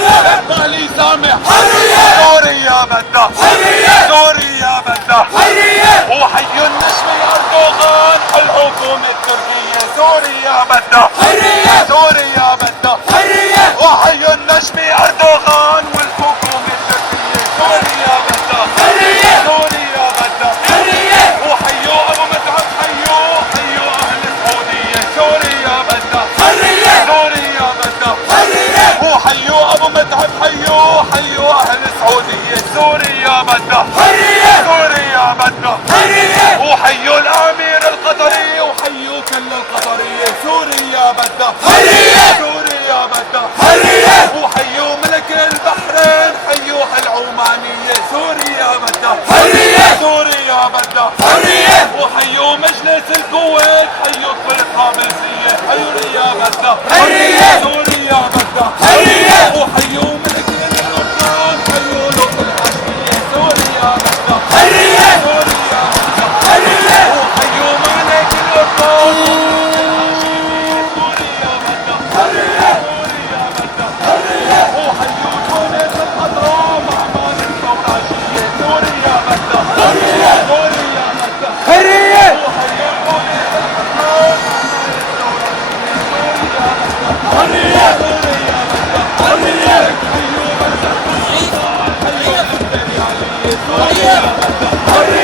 الطالي سامح سوريا بدها سوريا بدها وحي النجم أردوغان الحكومة التركية سوريا بدها سوريا بدها وحي النجم أردوغان والحكومة التركية سوريا بدها سوريا بدها وحيوا أبو متعب حيوا أهل السعودية سوريا بدها سوريا بدها وحيوا أبو متعب حيوا أهل السعودية سوريا بدها سوريا بدها وحيوا الأمير القطري وحيوا كل القطرية سوريا بدها سوريا بدها وحيوا ملك البحرين حيوا العمانية سوريا بدها سوريا بدها وحيوا مجلس الكويت حيوا كل الطابلسية حيوا بدها سوريا بدها وحيوا ملك الأردن حيوا له الحشية سوريا بدها سوريا بدها وحيوا ملك الأردن سوريا بدها سوريا بدها وحيوا تونس الخضراء مع مالك الفوراشية سوريا بدها سوريا بدها وحيوا تونس الخضراء مع مالك الفوراشية سوريا بدها